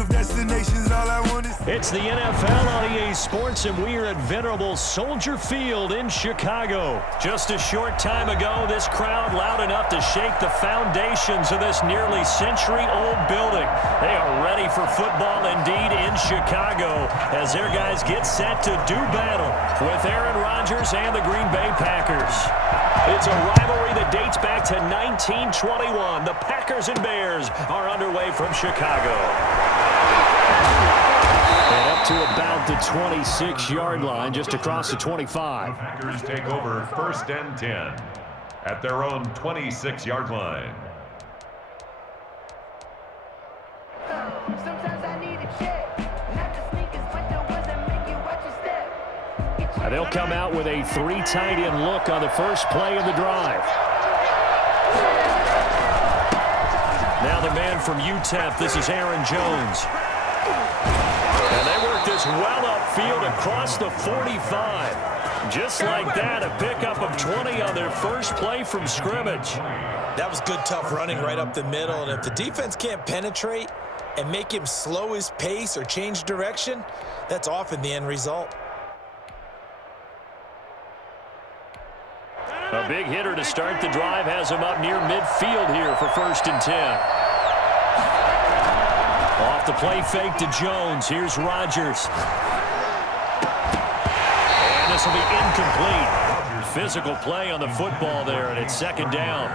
of destinations, all I want is... It's the NFL on EA Sports, and we are at venerable Soldier Field in Chicago. Just a short time ago, this crowd loud enough to shake the foundations of this nearly century-old building. They are ready for football indeed in Chicago as their guys get set to do battle with Aaron Rodgers and the Green Bay Packers. It's a rivalry that dates back to 1921. The Packers and Bears are underway from Chicago. And up to about the 26-yard line, just across the 25. The Packers take over 1st and 10 at their own 26-yard line. They'll come out with a 3 tight end look on the first play of the drive. Now the man from UTEP, this is Aaron Jones. And they work this well upfield across the 45. Just like that, a pickup of 20 on their first play from scrimmage. That was good, tough running right up the middle. And if the defense can't penetrate and make him slow his pace or change direction, that's often the end result. A big hitter to start the drive has him up near midfield here for 1st and 10. Off the play fake to Jones. Here's Rodgers. And this will be incomplete. Physical play on the football there, and it's 2nd down.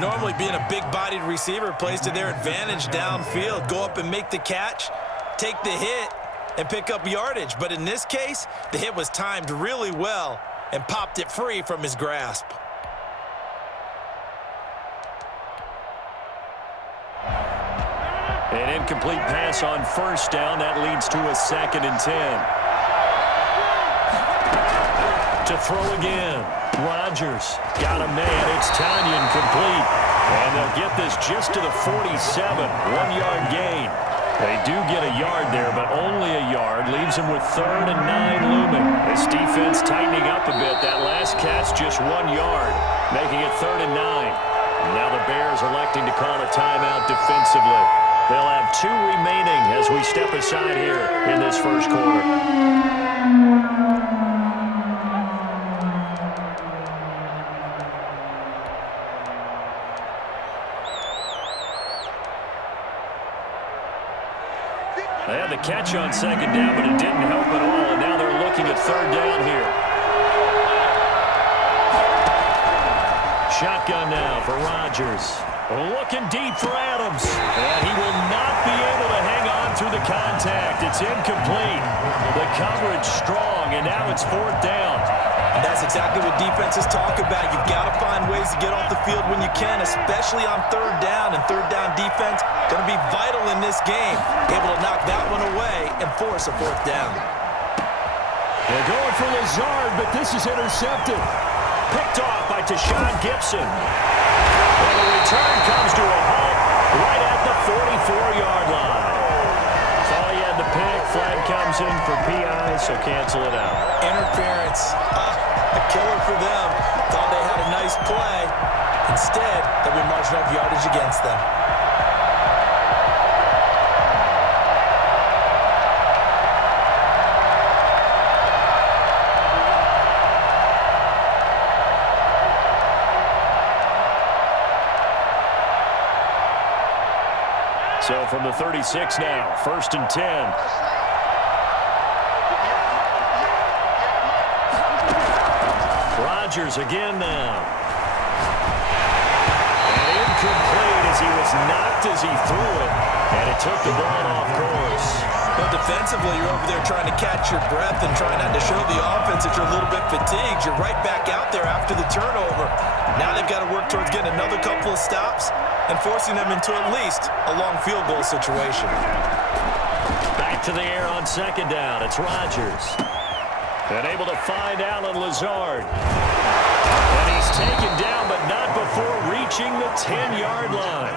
Normally being a big-bodied receiver plays to their advantage downfield. Go up and make the catch, take the hit, and pick up yardage. But in this case, the hit was timed really well and popped it free from his grasp. An incomplete pass on 1st down. That leads to a 2nd and 10. To throw again. Rodgers got a man. It's Tanyan complete. And they'll get this just to the 47. 1-yard gain. They do get a yard there, but only a yard. Leaves them with 3rd and 9 looming. This defense tightening up a bit. That last catch just 1 yard, making it 3rd and 9. Now the Bears electing to call a timeout defensively. They'll have 2 remaining as we step aside here in this first quarter. They had the catch on 2nd down, but it didn't help at all, and now they're looking at 3rd down here. Shotgun now for Rodgers. Looking deep for Adams, and he will not be able to hang on through the contact. It's incomplete. The coverage strong, and now it's 4th down. And that's exactly what defenses talk about. You've got to find ways to get off the field when you can, especially on 3rd down. And 3rd down defense going to be vital in this game. Able to knock that one away and force a 4th down. They're going for Lazard, but this is intercepted. Picked off by Tashawn Gibson. And the return comes to a halt right at the 44-yard line. Thought he had the pick. Flag comes in for PI, so cancel it out. Interference. A killer for them. Thought they had a nice play. Instead, they'll be marching up yardage against them. So from the 36 now, 1st and 10. Rodgers again now. And incomplete as he was knocked as he threw it. And it took the ball off course. Well, defensively, you're over there trying to catch your breath and trying not to show the offense that you're a little bit fatigued. You're right back out there after the turnover. Now they've got to work towards getting another couple of stops and forcing them into at least a long field goal situation. Back to the air on 2nd down. It's Rodgers. And able to find Alan Lazard. And he's taken down, but not before reaching the 10-yard line.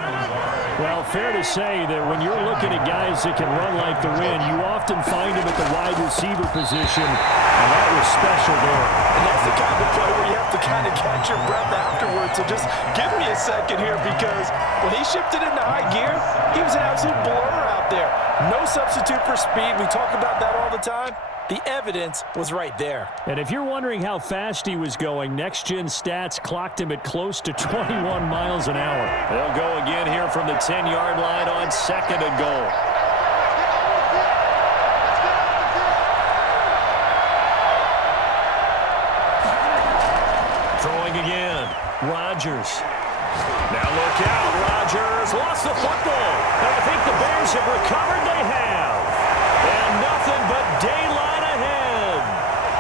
Well, fair to say that when you're looking at guys that can run like the wind, you often find them at the wide receiver position, and that was special there. And that's the kind of play where you have to kind of catch your breath afterwards. So just give me a second here, because when he shifted into high gear, he was an absolute blur out there. No substitute for speed. We talk about that all the time. The evidence was right there. And if you're wondering how fast he was going, next-gen stats clocked him at close to 21 miles an hour. They'll go again here from the 10-yard line on 2nd and goal. Throwing again. Rodgers. Now look out. Rodgers lost the football. And I think the Bears have recovered. They have. And nothing but daylight ahead.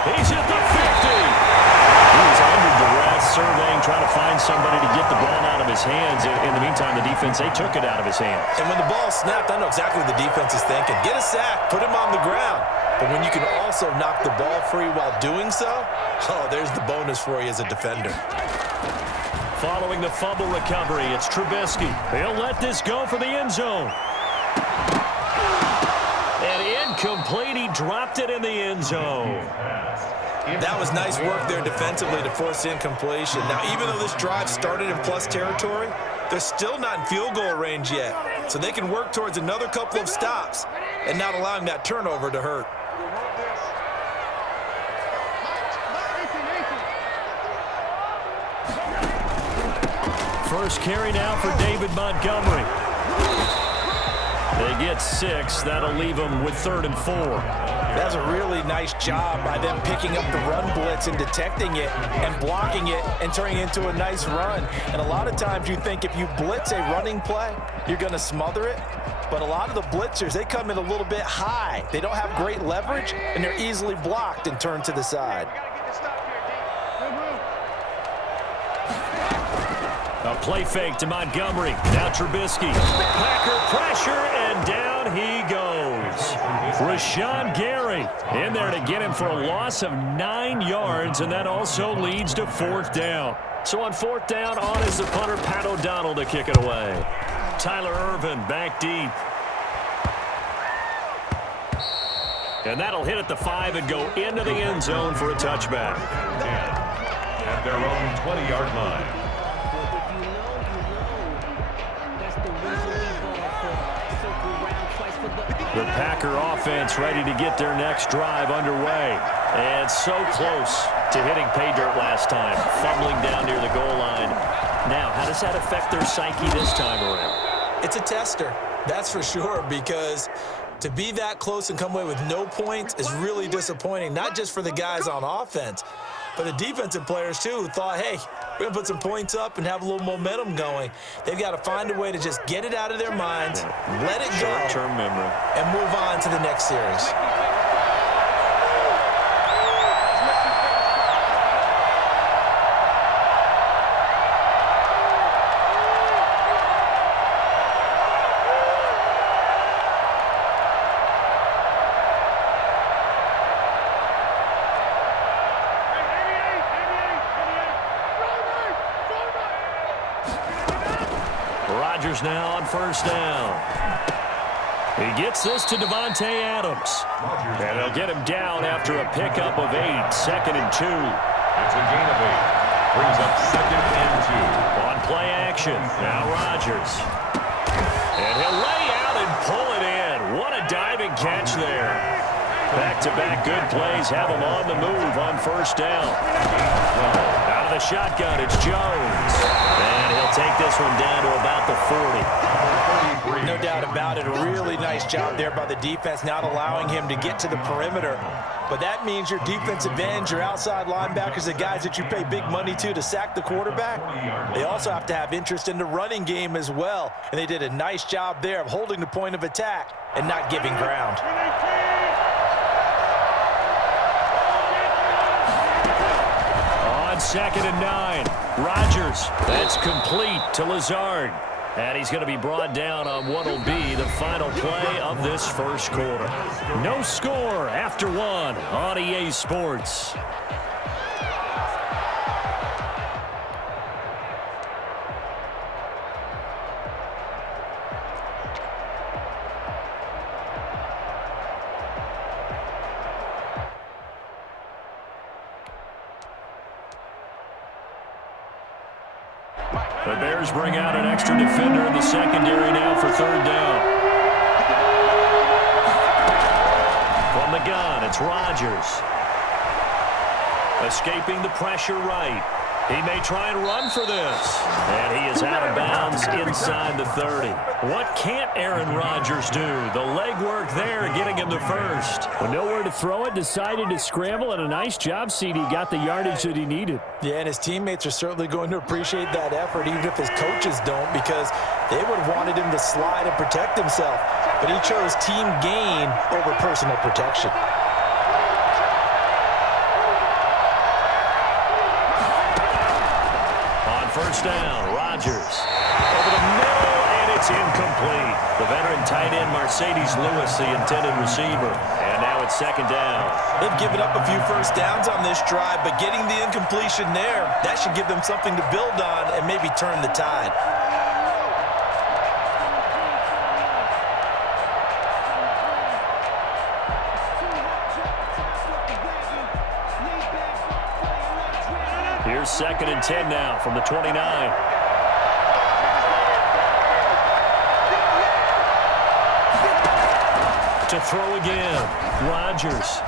He's at the 50. He was under duress, surveying, trying to find somebody to get the ball out of his hands. In the meantime, the defense, they took it out of his hands. And when the ball snapped, I know exactly what the defense is thinking. Get a sack, put him on the ground. But when you can also knock the ball free while doing so, oh, there's the bonus for you as a defender. Following the fumble recovery, it's Trubisky. He'll let this go for the end zone. And incomplete. He dropped it in the end zone. That was nice work there defensively to force incompletion. Now, even though this drive started in plus territory, they're still not in field goal range yet. So they can work towards another couple of stops and not allowing that turnover to hurt. First carry now for David Montgomery. They get 6. That'll leave them with 3rd and 4. That's a really nice job by them picking up the run blitz and detecting it and blocking it and turning it into a nice run. And a lot of times you think if you blitz a running play, you're going to smother it. But a lot of the blitzers, they come in a little bit high. They don't have great leverage, and they're easily blocked and turned to the side. A play fake to Montgomery. Now Trubisky. Packer pressure, and down he goes. Rashawn Gary in there to get him for a loss of 9 yards, and that also leads to 4th down. So on 4th down, on is the punter, Pat O'Donnell, to kick it away. Tyler Ervin back deep. And that'll hit at the 5 and go into the end zone for a touchback. At their own 20-yard line. The Packer offense ready to get their next drive underway. And so close to hitting pay dirt last time, fumbling down near the goal line. Now, how does that affect their psyche this time around? It's a tester, that's for sure, because to be that close and come away with no points is really disappointing, not just for the guys on offense, but the defensive players, too, who thought, hey, we're going to put some points up and have a little momentum going. They've got to find a way to just get it out of their minds, let it go, short-term memory, and move on to the next series. Rodgers now on 1st down. He gets this to Devontae Adams. And they'll get him down after a pickup of 8. 2nd and 2. It's a gain of 8. Brings up 2nd and 2. On play action. Now Rodgers. And he'll lay out and pull it in. What a diving catch there. Back-to-back good plays have him on the move on 1st down. Out of the shotgun, it's Jones. And he'll take this one down to about the 40. No doubt about it. A really nice job there by the defense, not allowing him to get to the perimeter. But that means your defensive ends, your outside linebackers, the guys that you pay big money to sack the quarterback, they also have to have interest in the running game as well. And they did a nice job there of holding the point of attack and not giving ground. On 2nd and 9, Rodgers. That's complete to Lazard. And he's going to be brought down on what will be the final play of this first quarter. No score after 1 on EA Sports. The Bears bring out an extra defender in the secondary now for 3rd down. Rodgers. Escaping the pressure right. He may try and run for this. And he is out of bounds inside the 30. What can't Aaron Rodgers do? The legwork there getting him the first. With nowhere to throw it, decided to scramble, and a nice job, CD. Got the yardage that he needed. Yeah, and his teammates are certainly going to appreciate that effort, even if his coaches don't, because they would have wanted him to slide and protect himself. But he chose team gain over personal protection. First down, Rodgers. Over the middle, and it's incomplete. The veteran tight end, Mercedes Lewis, the intended receiver. And now it's second down. They've given up a few first downs on this drive, but getting the incompletion there, that should give them something to build on and maybe turn the tide. Here's second and 10 now from the 29. To throw again. Rodgers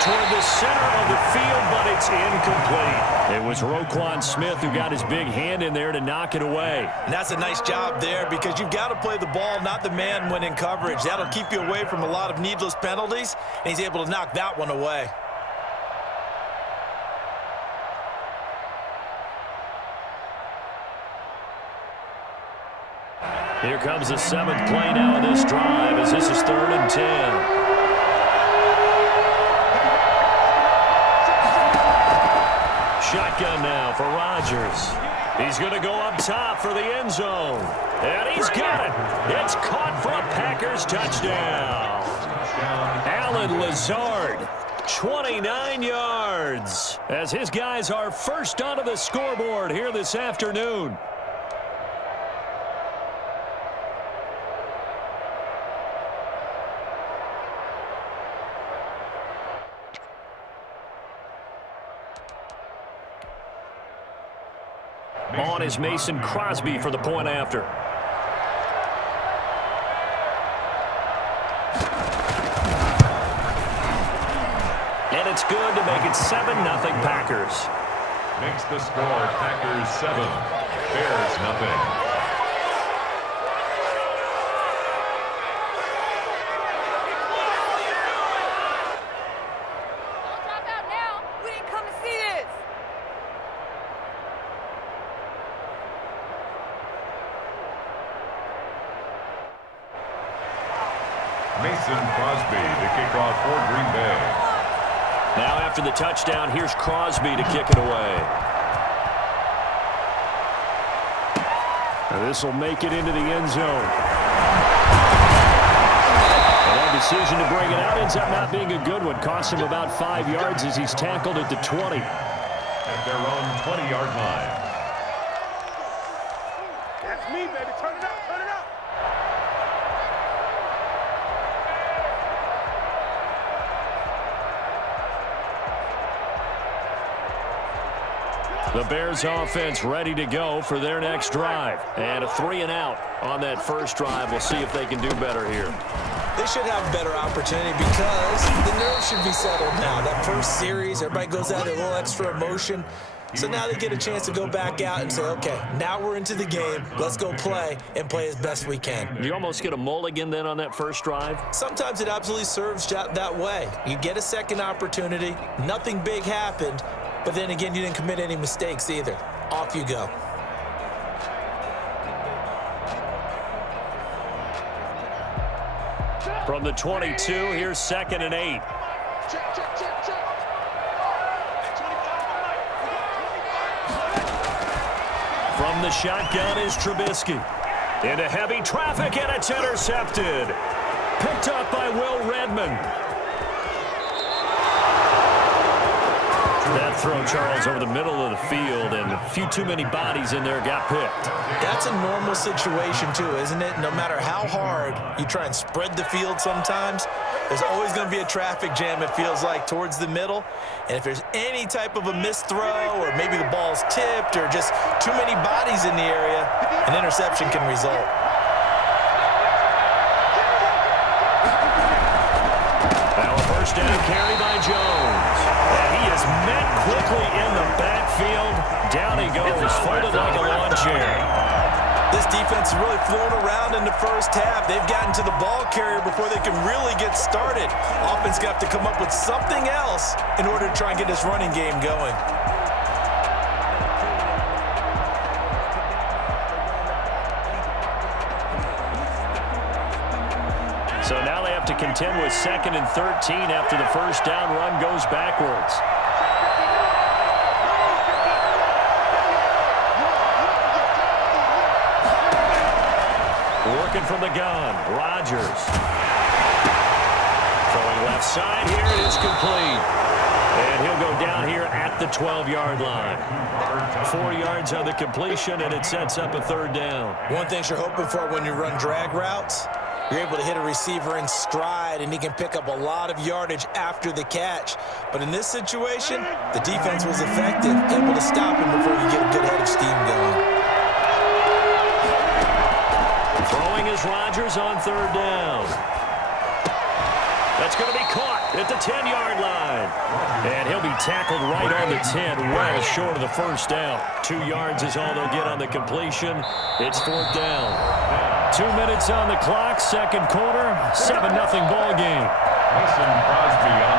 toward the center of the field, but it's incomplete. It was Roquan Smith who got his big hand in there to knock it away. And that's a nice job there, because you've got to play the ball, not the man when in coverage. That'll keep you away from a lot of needless penalties, and he's able to knock that one away. Here comes the seventh play now of this drive, as this is third and 10. Shotgun now for Rodgers. He's going to go up top for the end zone. And he's got it. It's caught for a Packers touchdown. Allen Lazard, 29 yards, as his guys are first onto the scoreboard here this afternoon. On is Mason Crosby for the point after. And it's good to make it 7-0 Packers. Makes the score Packers 7, Bears nothing. Mason Crosby to kick off for Green Bay. Now after the touchdown, here's Crosby to kick it away. Now this will make it into the end zone. And that decision to bring it out ends up not being a good one. Cost him about 5 yards as he's tackled at the 20. At their own 20-yard line. That's me, baby. Turn it up, turn it up. The Bears offense ready to go for their next drive. And a 3-and-out on that first drive. We'll see if they can do better here. They should have a better opportunity because the nerves should be settled now. That first series, everybody goes out a little extra emotion. So now they get a chance to go back out and say, okay, now we're into the game. Let's go play and play as best we can. You almost get a mulligan then on that first drive? Sometimes it absolutely serves that way. You get a second opportunity. Nothing big happened. But then again, you didn't commit any mistakes either. Off you go. From the 22, here's second and 8. From the shotgun is Trubisky. Into heavy traffic, and it's intercepted. Picked up by Will Redmond. That throw, Charles, over the middle of the field, and a few too many bodies in there got picked. That's a normal situation, too, isn't it? No matter how hard you try and spread the field sometimes, there's always going to be a traffic jam, it feels like, towards the middle. And if there's any type of a missed throw, or maybe the ball's tipped, or just too many bodies in the area, an interception can result. Now a first down carry by Jones. And he is met quickly in the backfield. Down he goes, folded like a lawn chair. This defense is really flown around in the first half. They've gotten to the ball carrier before they can really get started. Offense got to come up with something else in order to try and get this running game going. So now they have to contend with 2nd and 13 after the first down run goes backwards. Working from the gun, Rodgers. Throwing left side here, and it's complete. And he'll go down here at the 12-yard line. 4 yards on the completion, and it sets up a 3rd down. One thing you're hoping for when you run drag routes, you're able to hit a receiver in stride, and he can pick up a lot of yardage after the catch. But in this situation, the defense was effective, able to stop him before you get a good head of steam going. Throwing is Rodgers on 3rd down. That's going to be caught at the 10-yard line. And he'll be tackled right on the 10, well short of the first down. 2 yards is all they'll get on the completion. It's 4th down. 2 minutes on the clock, 2nd quarter, 7-0 ball game.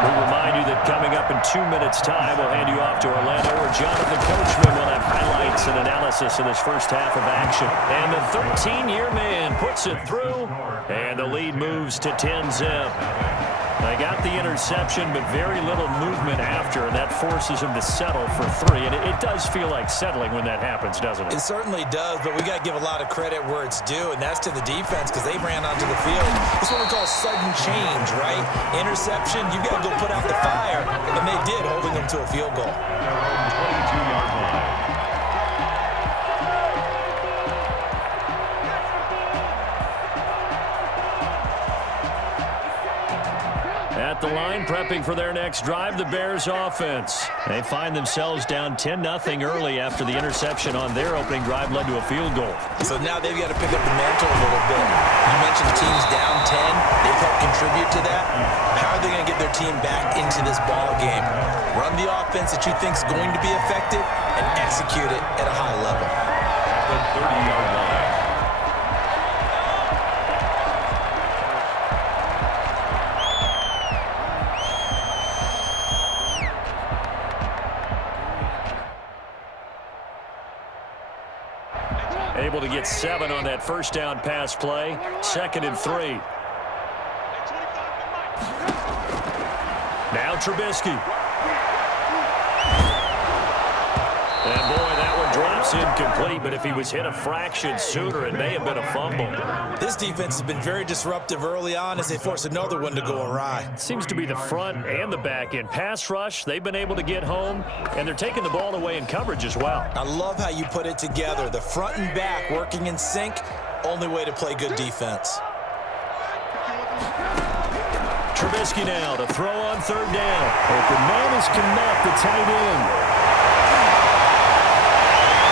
We remind you that coming up in 2 minutes' time, we'll hand you off to Orlando, where Jonathan Coachman will have highlights and analysis of this first half of action. And the 13-year man puts it through, and the lead moves to 10-zip. They got the interception, but very little movement after, and that forces him to settle for 3. And it does feel like settling when that happens, doesn't it? It certainly does, but we got to give a lot of credit where it's due, and that's to the defense because they ran onto the field. It's what we call sudden change, right? Interception, you got to go put out the fire, and they did, holding them to a field goal. 22-yard line. At the line, prepping for their next drive, the Bears offense. They find themselves down 10-0 early after the interception on their opening drive led to a field goal. So now they've got to pick up the mantle a little bit. You mentioned the team's down 10. They've helped contribute to that. How are they going to get their team back into this ball game? Run the offense that you think is going to be effective and execute it at a high level. The 30-yard line. Able to get 7 on that first down pass play. 2nd and 3. Now Trubisky. And boy, that one drops incomplete, but if he was hit a fraction sooner, it may have been a fumble. This defense has been very disruptive early on as they force another one to go awry. Seems to be the front and the back end. Pass rush, they've been able to get home, and they're taking the ball away in coverage as well. I love how you put it together. The front and back working in sync, only way to play good defense. Trubisky now to throw on 3rd down. Open man is Kmet, the tight end.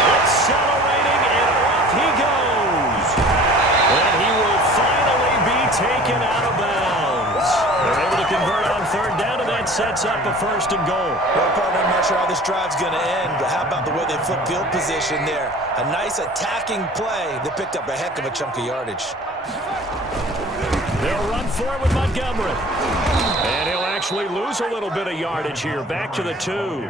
Accelerating, and off he goes. And he will finally be taken out of bounds. They're able to convert on 3rd down, and that sets up a 1st and goal. Well, partner, I'm not sure how this drive's going to end, but how about the way they flip field position there? A nice attacking play that picked up a heck of a chunk of yardage. They'll run for it with Montgomery. And he'll actually lose a little bit of yardage here. Back to the 2.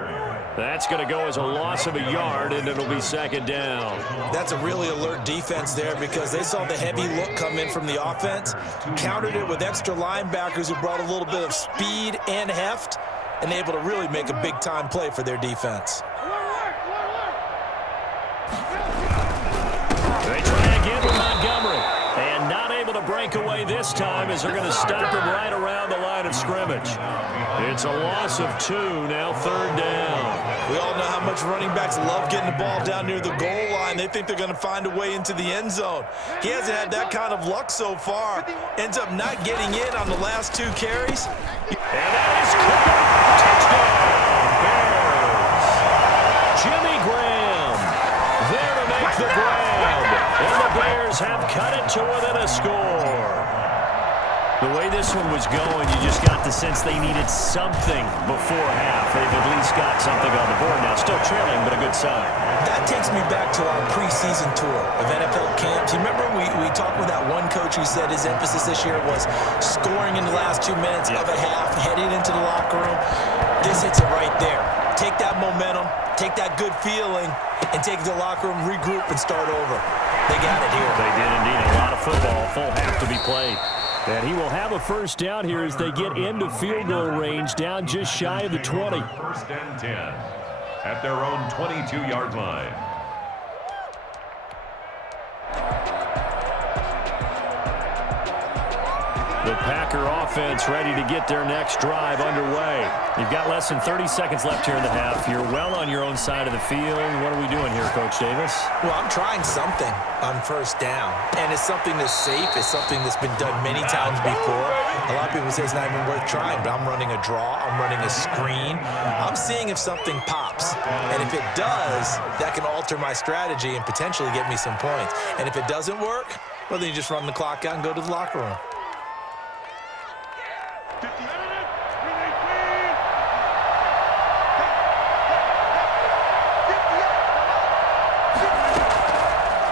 That's going to go as a loss of a yard, and it'll be 2nd down. That's a really alert defense there because they saw the heavy look come in from the offense, countered it with extra linebackers who brought a little bit of speed and heft, and able to really make a big-time play for their defense. They try again with Montgomery. And not able to break away this time as they're going to stop him right around the line of scrimmage. It's a loss of 2, now 3rd down. We all know how much running backs love getting the ball down near the goal line. They think they're going to find a way into the end zone. He hasn't had that kind of luck so far. Ends up not getting in on the last 2 carries. And that is caught. Touchdown, Bears. Jimmy Graham there to make the grab. And the Bears have cut it to within a score. The way this one was going, you just got the sense they needed something before half. They've at least got something on the board now. Still trailing, but a good sign. That takes me back to our preseason tour of NFL camps. You remember we talked with that one coach who said his emphasis this year was scoring in the last 2 minutes of a half, heading into the locker room. This hits it right there. Take that momentum, take that good feeling, and take it to the locker room, regroup, and start over. They got it here. They did indeed. A lot of football, full half to be played. And he will have a first down here as they get into field goal range, down just shy of the 20. First and 10 at their own 22-yard line. The Packer offense ready to get their next drive underway. You've got less than 30 seconds left here in the half. You're well on your own side of the field. What are we doing here, Coach Davis? Well, I'm trying something on first down, and it's something that's safe. It's something that's been done many times before. A lot of people say it's not even worth trying, but I'm running a draw. I'm running a screen. I'm seeing if something pops, and if it does, that can alter my strategy and potentially get me some points. And if it doesn't work, well, then you just run the clock out and go to the locker room.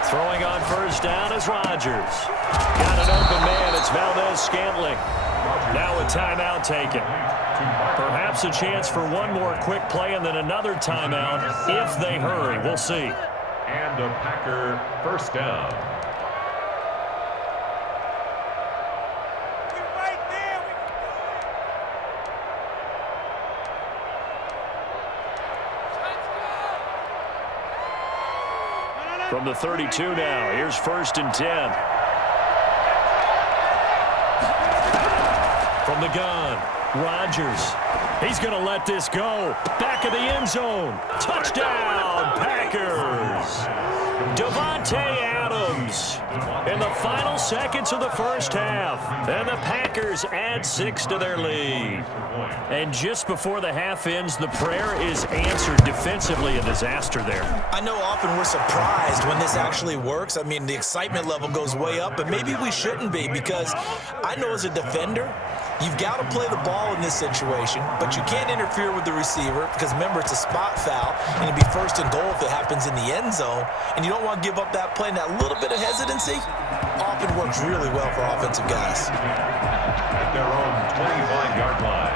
Throwing on first down is Rodgers. Got an open man. It's Valdez-Scantling. Now a timeout taken. Perhaps a chance for one more quick play and then another timeout if they hurry. We'll see. And a Packer first down. From the 32 now, here's first and 10. From the gun, Rodgers. He's going to let this go. Back of the end zone. Touchdown, Packers. Davante Adams in the final seconds of the first half. And the Packers add 6 to their lead. And just before the half ends, the prayer is answered. Defensively, a disaster there. I know often we're surprised when this actually works. I mean, the excitement level goes way up, but maybe we shouldn't be, because I know as a defender, you've got to play the ball in this situation, but you can't interfere with the receiver because, remember, it's a spot foul, and it'd be first and goal if it happens in the end zone, and you don't want to give up that play. And that little bit of hesitancy often works really well for offensive guys. At their own 25-yard line.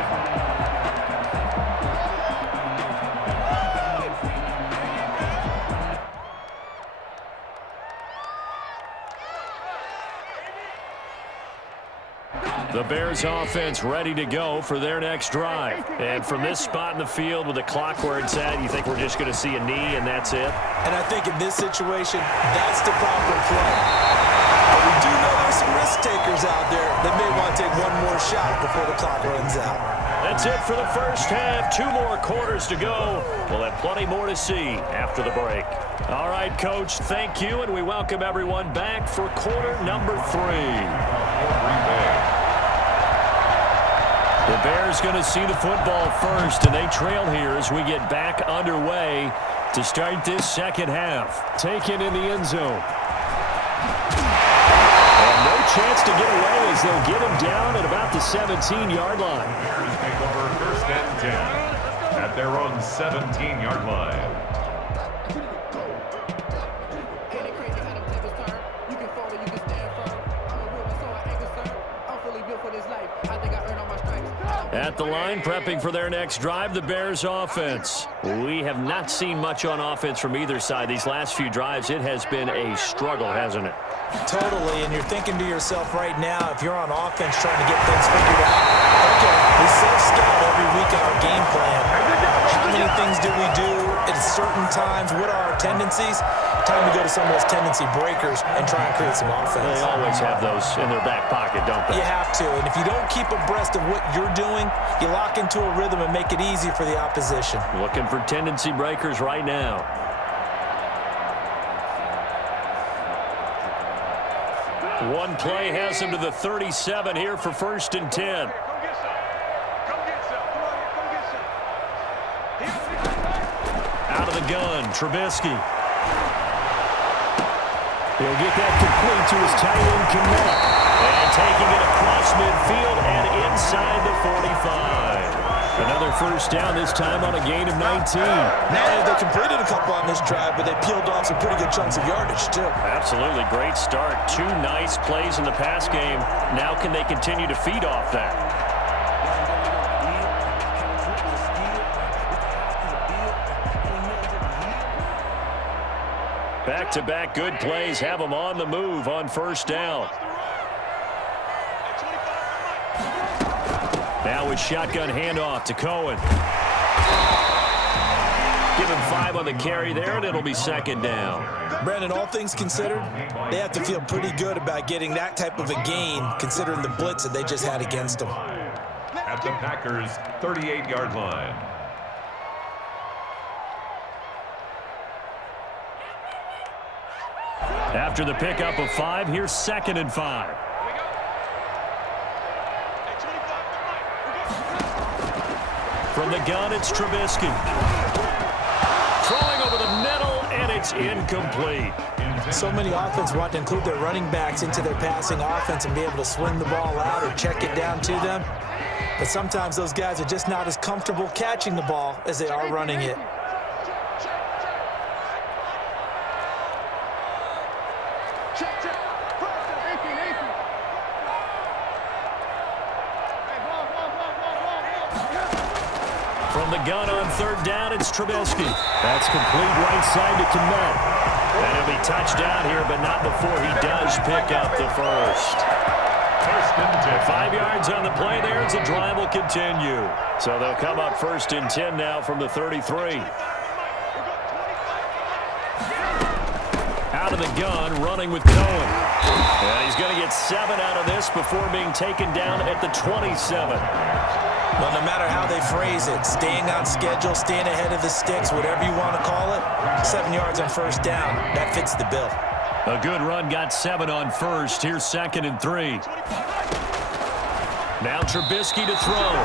The Bears offense ready to go for their next drive. And from this spot in the field with the clock where it's at, you think we're just going to see a knee and that's it? And I think in this situation, that's the proper play. But we do know there's some risk takers out there that may want to take one more shot before the clock runs out. That's it for the first half. 2 more quarters to go. We'll have plenty more to see after the break. All right, Coach, thank you, and we welcome everyone back for quarter number 3. The Bears going to see the football first, and they trail here as we get back underway to start this second half. Taken in the end zone. And no chance to get away as they'll get him down at about the 17-yard line. Bears take over first and 10 at their own 17-yard line. At the line, prepping for their next drive, the Bears offense. We have not seen much on offense from either side. These last few drives, it has been a struggle, hasn't it? Totally, and you're thinking to yourself right now, if you're on offense trying to get things figured out, okay, we self-scout every week on our game plan. How many things do we do at certain times? What are our tendencies? Time to go to some of those tendency breakers and try and create some offense. They always have those in their back pocket, don't they? You have to, and if you don't keep abreast of what you're doing, you lock into a rhythm and make it easy for the opposition. Looking for tendency breakers right now. One play has him to the 37 here for first and 10. Out of the gun, Trubisky. He'll get that complete to his tight end, Kmet. And taking it across midfield and inside the 45. Another first down, this time on a gain of 19. Now they completed a couple on this drive, but they peeled off some pretty good chunks of yardage, too. Absolutely great start. 2 nice plays in the pass game. Now can they continue to feed off that? Back-to-back good plays have them on the move on first down. Now with shotgun handoff to Cohen. Give him 5 on the carry there, and it'll be second down. Brandon, all things considered, they have to feel pretty good about getting that type of a gain, considering the blitz that they just had against them. At the Packers' 38-yard line. After the pickup of 5, here's 2nd and 5. From the gun, it's Trubisky. Throwing over the middle, and it's incomplete. So many offenses want to include their running backs into their passing offense and be able to swing the ball out or check it down to them. But sometimes those guys are just not as comfortable catching the ball as they are running it. From the gun on 3rd down, it's Trubisky. That's complete right side to Kmet. And he'll be touchdown here, but not before he does pick up the first. 5 yards on the play there as the drive will continue. So they'll come up 1st and 10 now from the 33. Out of the gun, running with Cohen. And he's going to get 7 out of this before being taken down at the 27. Well, no matter how they phrase it, staying on schedule, staying ahead of the sticks, whatever you want to call it, 7 yards on first down, that fits the bill. A good run got 7 on first. Here's 2nd and 3. Now Trubisky to throw.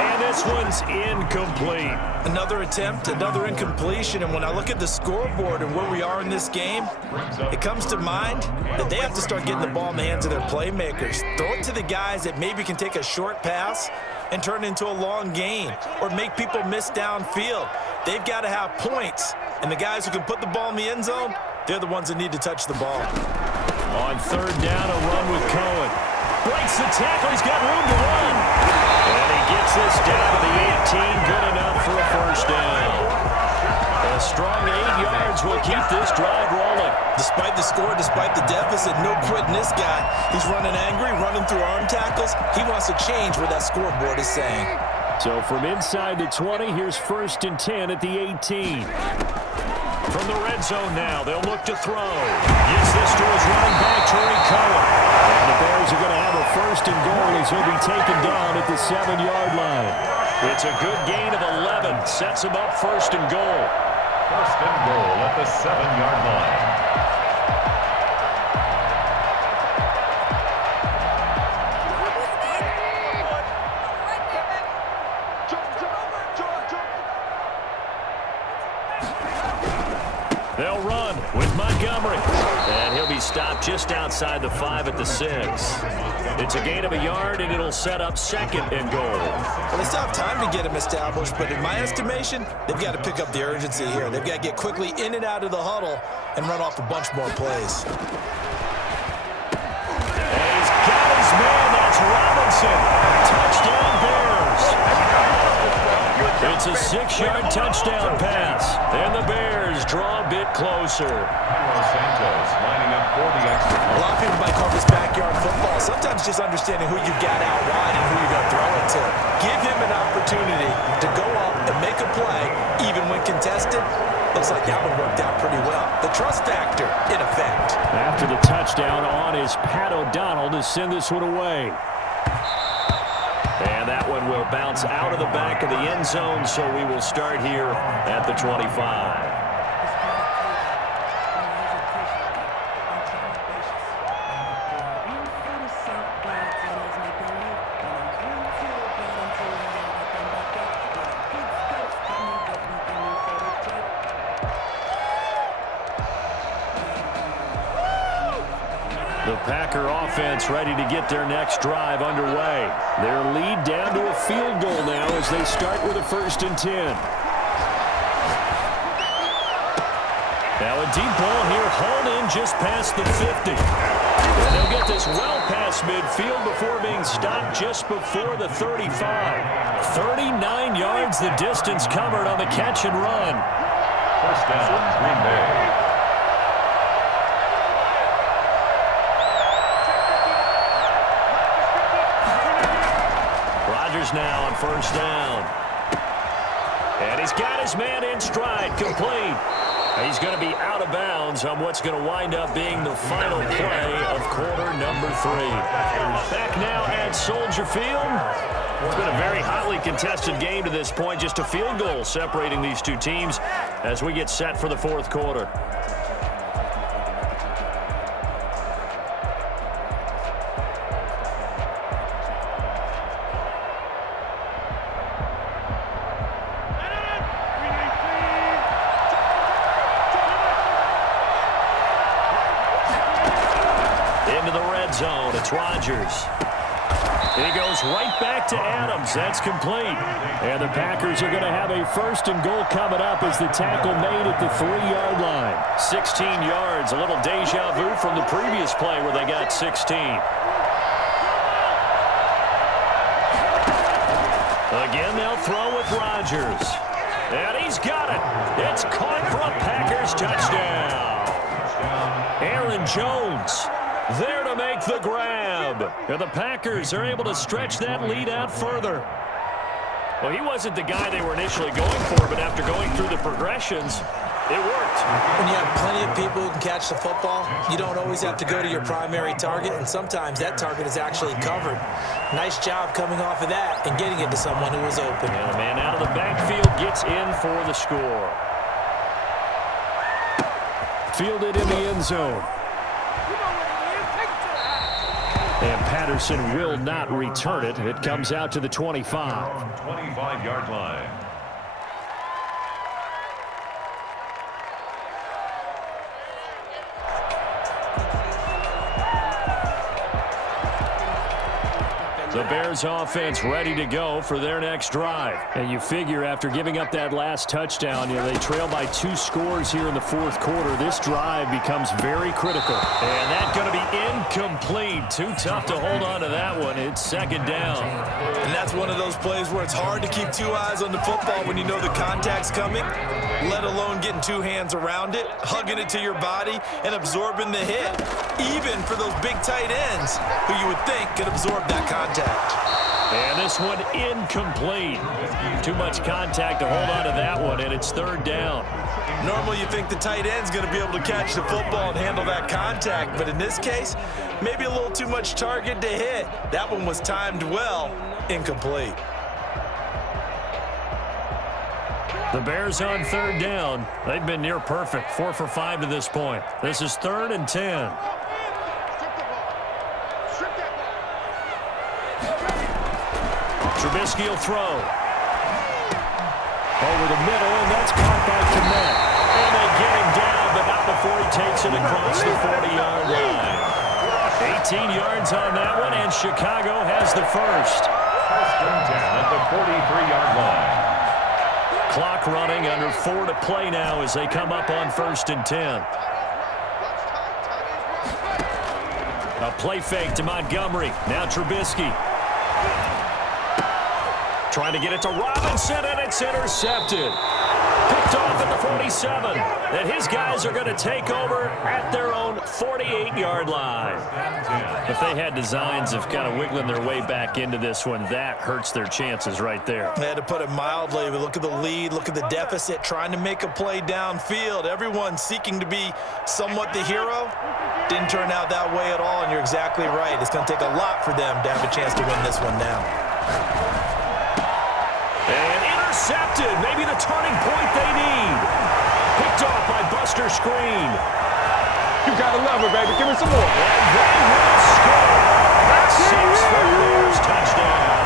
And this one's incomplete. Another attempt, another incompletion, and when I look at the scoreboard and where we are in this game, it comes to mind that they have to start getting the ball in the hands of their playmakers. Throw it to the guys that maybe can take a short pass and turn it into a long gain or make people miss downfield. They've got to have points, and the guys who can put the ball in the end zone, they're the ones that need to touch the ball. On 3rd down, a run with Cohen. Breaks the tackle. He's got room to run. And he gets this down to the 18. Good enough for a first down. A strong 8 yards will keep this drive rolling. Despite the score, despite the deficit, no quitting this guy. He's running angry, running through arm tackles. He wants to change what that scoreboard is saying. So from inside the 20, here's 1st and 10 at the 18. From the red zone now, they'll look to throw. Gets this to his running back, Terry Cohen. And the Bears are going to have a 1st and goal as he'll be taken down at the 7-yard line. It's a good gain of 11. Sets him up 1st and goal. 1st and goal at the 7-yard line. They'll run with Montgomery. And he'll be stopped just outside the 5 at the 6. It's a gain of 1 yard, and it'll set up 2nd and goal. Well, they still have time to get him established, but in my estimation, they've got to pick up the urgency here. They've got to get quickly in and out of the huddle and run off a bunch more plays. And he's got his man. That's Robinson. Touchdown, Bears. It's a 6-yard touchdown pass. And the Bears draw a bit closer. Santos lining up for the extra point. A lot of people might call this backyard football. Sometimes just understanding who you've got out wide and who you're going to throw it to. Give him an opportunity to go up and make a play, even when contested. Looks like that one worked out pretty well. The trust factor, in effect. After the touchdown on is Pat O'Donnell to send this one away. And that one will bounce out of the back of the end zone, so we will start here at the 25. The Packer offense ready to get their next drive underway. Their lead down to a field goal now as they start with a 1st and 10. Now a deep ball here, hauled in just past the 50. And they'll get this well past midfield before being stopped just before the 35. 39 yards the distance covered on the catch and run. 1st down, Green Bay. Now on 1st down. And he's got his man in stride, complete. He's going to be out of bounds on what's going to wind up being the final play of quarter number 3. Back now at Soldier Field. It's been a very hotly contested game to this point. Just a field goal separating these two teams as we get set for the 4th quarter. Zone. It's Rodgers. He goes right back to Adams. That's complete. And the Packers are going to have a 1st and goal coming up as the tackle made at the 3-yard line. 16 yards. A little deja vu from the previous play where they got 16. Again, they'll throw with Rodgers. And he's got it. It's caught for a Packers touchdown. Aaron Jones there to make the grab. And the Packers are able to stretch that lead out further. Well, he wasn't the guy they were initially going for, but after going through the progressions, it worked. When you have plenty of people who can catch the football, you don't always have to go to your primary target, and sometimes that target is actually covered. Nice job coming off of that and getting it to someone who was open. And the man out of the backfield gets in for the score. Fielded in the end zone. And Patterson will not return it. It comes out to the 25. 25-yard line. The Bears offense ready to go for their next drive. And you figure after giving up that last touchdown, they trail by 2 scores here in the 4th quarter. This drive becomes very critical. And that's going to be incomplete. Too tough to hold on to that one. It's 2nd down. And that's one of those plays where it's hard to keep 2 eyes on the football when you know the contact's coming, let alone getting 2 hands around it, hugging it to your body, and absorbing the hit. Even for those big tight ends who you would think could absorb that contact. And this one incomplete. Too much contact to hold on to that one, and it's 3rd down. Normally you think the tight end's going to be able to catch the football and handle that contact, but in this case, maybe a little too much target to hit. That one was timed well, incomplete. The Bears on 3rd down. They've been near perfect, 4 for 5 to this point. This is 3rd and 10. Trubisky will throw. Over the middle, and that's caught by Kmet. And they get him down, but not before he takes it across the 40-yard line. 18 yards on that one, and Chicago has the first. 1st and 10 at the 43-yard line. Clock running, under 4 to play now as they come up on 1st and 10. A play fake to Montgomery. Now Trubisky. Trying to get it to Robinson, and it's intercepted. Picked off at the 47. And his guys are going to take over at their own 48-yard line. If they had designs of kind of wiggling their way back into this one, that hurts their chances right there. They had to put it mildly, but look at the lead, look at the deficit, trying to make a play downfield. Everyone seeking to be somewhat the hero. Didn't turn out that way at all, and you're exactly right. It's going to take a lot for them to have a chance to win this one now. And intercepted, maybe the turning point they need. Picked off by Buster Screen. You gotta love it, baby. Give me some more. And they will score. That's 6 for the Bears touchdown.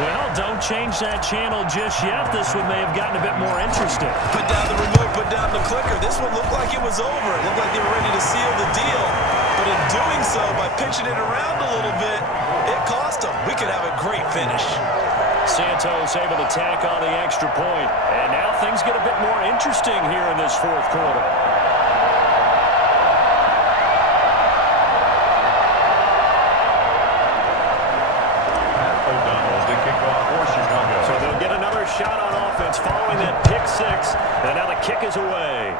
Well, don't change that channel just yet. This one may have gotten a bit more interesting. Put down the remote, put down the clicker. This one looked like it was over. It looked like they were ready to seal the deal. But in doing so, by pitching it around a little bit, it cost them. We could have a great finish. Santos able to tack on the extra point. And now things get a bit more interesting here in this fourth quarter. So they'll get another shot on offense following that pick six. And now the kick is away.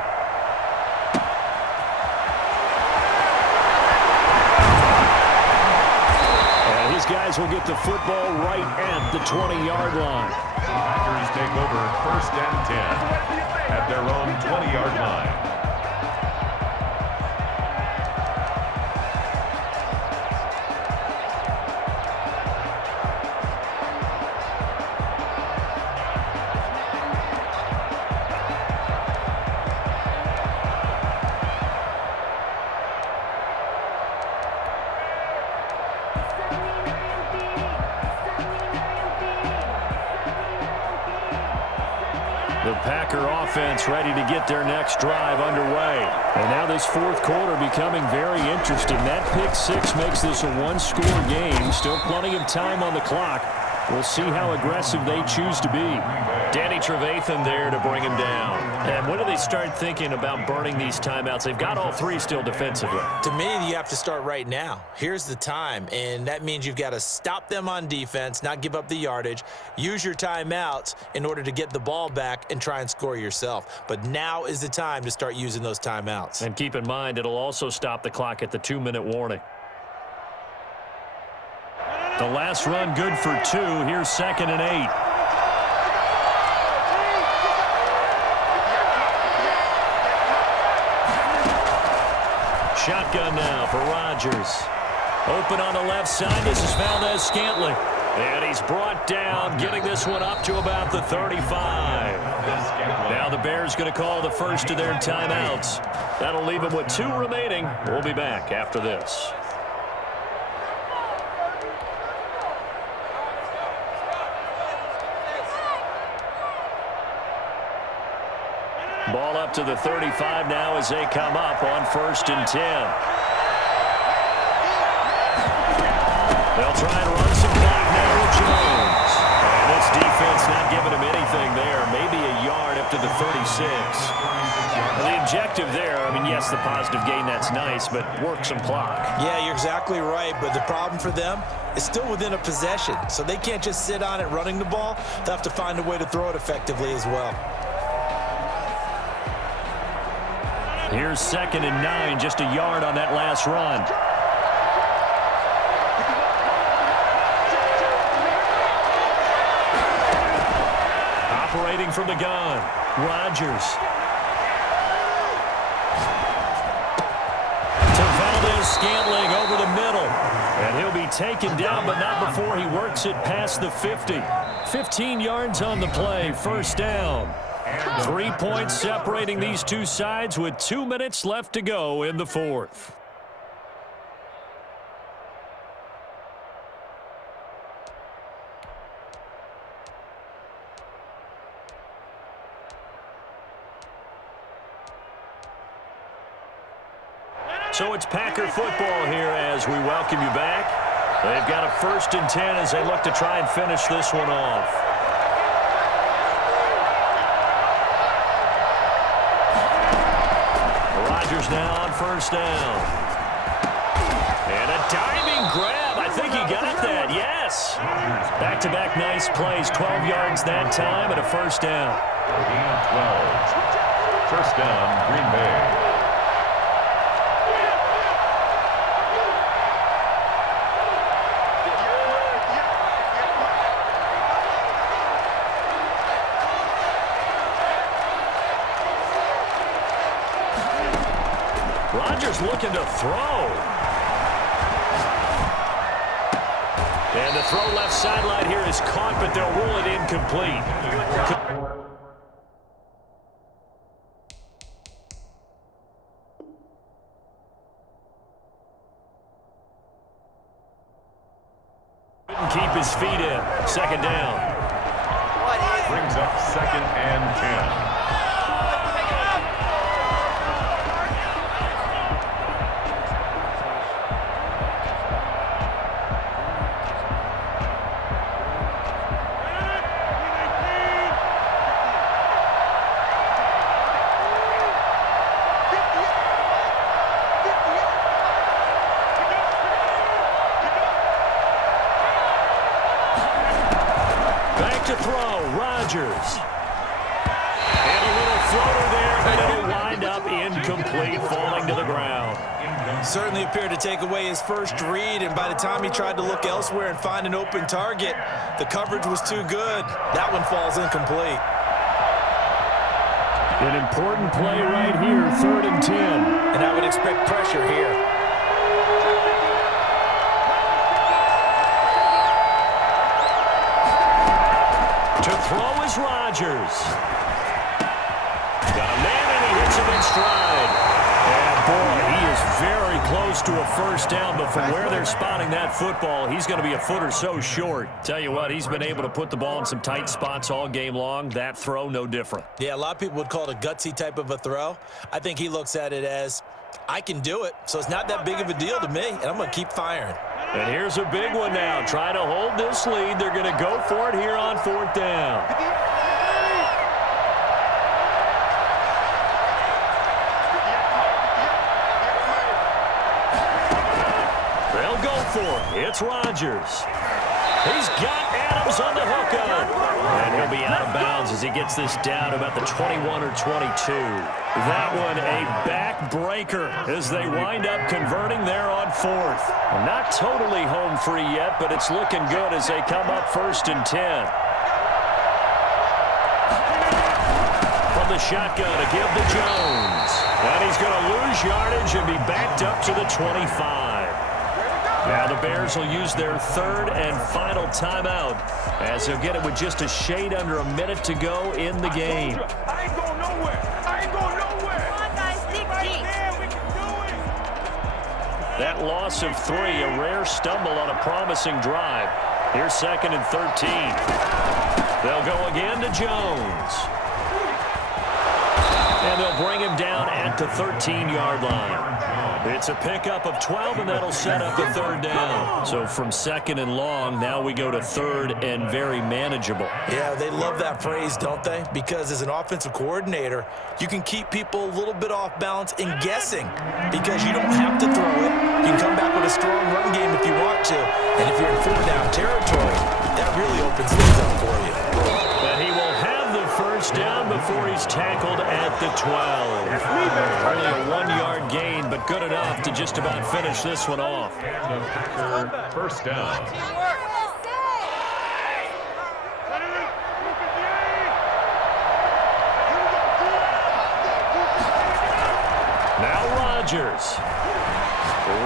And these guys will get the football right at the 20-yard line. Packers take over 1st and 10 at their own 20-yard line. The Packer offense ready to get their next drive underway. And now this fourth quarter becoming very interesting. That pick six makes this a one-score game. Still plenty of time on the clock. We'll see how aggressive they choose to be. Danny Trevathan there to bring him down. And when do they start thinking about burning these timeouts? They've got all three still defensively. To me, you have to start right now. Here's the time, and that means you've got to stop them on defense, not give up the yardage, use your timeouts in order to get the ball back and try and score yourself. But now is the time to start using those timeouts. And keep in mind, it'll also stop the clock at the 2-minute warning. The last run good for 2. Here's 2nd and 8. Shotgun now for Rodgers. Open on the left side. This is Valdez-Scantling. And he's brought down, getting this one up to about the 35. Now the Bears going to call the first of their timeouts. That'll leave them with 2 remaining. We'll be back after this. Ball up to the 35 now as they come up on 1st and 10. They'll try and run some clock now with Jones. And this defense not giving him anything there. Maybe a yard up to the 36. And the objective there, I mean, yes, the positive gain, that's nice, but work some clock. Yeah, you're exactly right, but the problem for them is still within a possession. So they can't just sit on it running the ball. They'll have to find a way to throw it effectively as well. Here's 2nd and 9, just a yard on that last run. Operating from the gun, Rodgers. To Valdez-Scantling over the middle. And he'll be taken down, but not before he works it past the 50. 15 yards on the play, 1st down. 3 points separating these two sides with 2 minutes left to go in the fourth. So it's Packer football here as we welcome you back. They've got a 1st and 10 as they look to try and finish this one off. Rodgers now on 1st down. And a diving grab. I think he got that, yes. Back-to-back nice plays. 12 yards that time and a 1st down. 12. 1st down, Green Bay. Rodgers looking to throw. And the throw left sideline here is caught, but they'll rule it incomplete. Couldn't keep his feet in. 2nd down. brings up 2nd and 10. To throw, Rodgers. And a little floater there, but it'll wind up incomplete, falling to the ground. Certainly appeared to take away his first read, and by the time he tried to look elsewhere and find an open target, the coverage was too good. That one falls incomplete. An important play right here, 3rd and 10. And I would expect pressure here. To throw is Rodgers. Got a man, and he hits him in stride. And, boy, he is very close to a first down, but from where they're spotting that football, he's going to be a foot or so short. Tell you what, he's been able to put the ball in some tight spots all game long. That throw, no different. Yeah, a lot of people would call it a gutsy type of a throw. I think he looks at it as, I can do it, so it's not that big of a deal to me, and I'm going to keep firing. And here's a big one now. Trying to hold this lead. They're going to go for it here on 4th down. They'll go for it. It's Rodgers. He's got Adams on the hookup. And he'll be out of bounds as he gets this down about the 21 or 22. That one a backbreaker as they wind up converting there on 4th. Not totally home free yet, but it's looking good as they come up 1st and 10. From the shotgun to give to Jones. And he's going to lose yardage and be backed up to the 25. Now the Bears will use their 3rd and final timeout as they'll get it with just a shade under a minute to go in the game. I ain't going nowhere. I ain't going nowhere. Come on, guys, dig deep. We can do it. That loss of 3, a rare stumble on a promising drive. Here's 2nd and 13. They'll go again to Jones. And they'll bring him down at the 13-yard line. It's a pickup of 12, and that'll set up a 3rd down. So from 2nd and long, now we go to 3rd and very manageable. Yeah, they love that phrase, don't they? Because as an offensive coordinator, you can keep people a little bit off balance in guessing because you don't have to throw it. You can come back with a strong run game if you want to. And if you're in 4th down territory, that really opens things up for you. But he will have the first down before he's tackled at the 12. Only a 1-yard gain, but good enough to just about finish this one off. First down. Now Rodgers.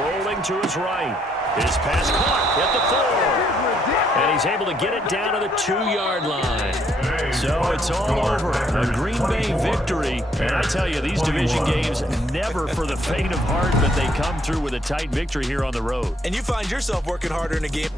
Rolling to his right. His pass caught at the 4. And he's able to get it down to the 2-yard line. So it's all over. A Green Bay victory. And I tell you, these division games never for the faint of heart, but they come through with a tight victory here on the road. And you find yourself working harder in a game.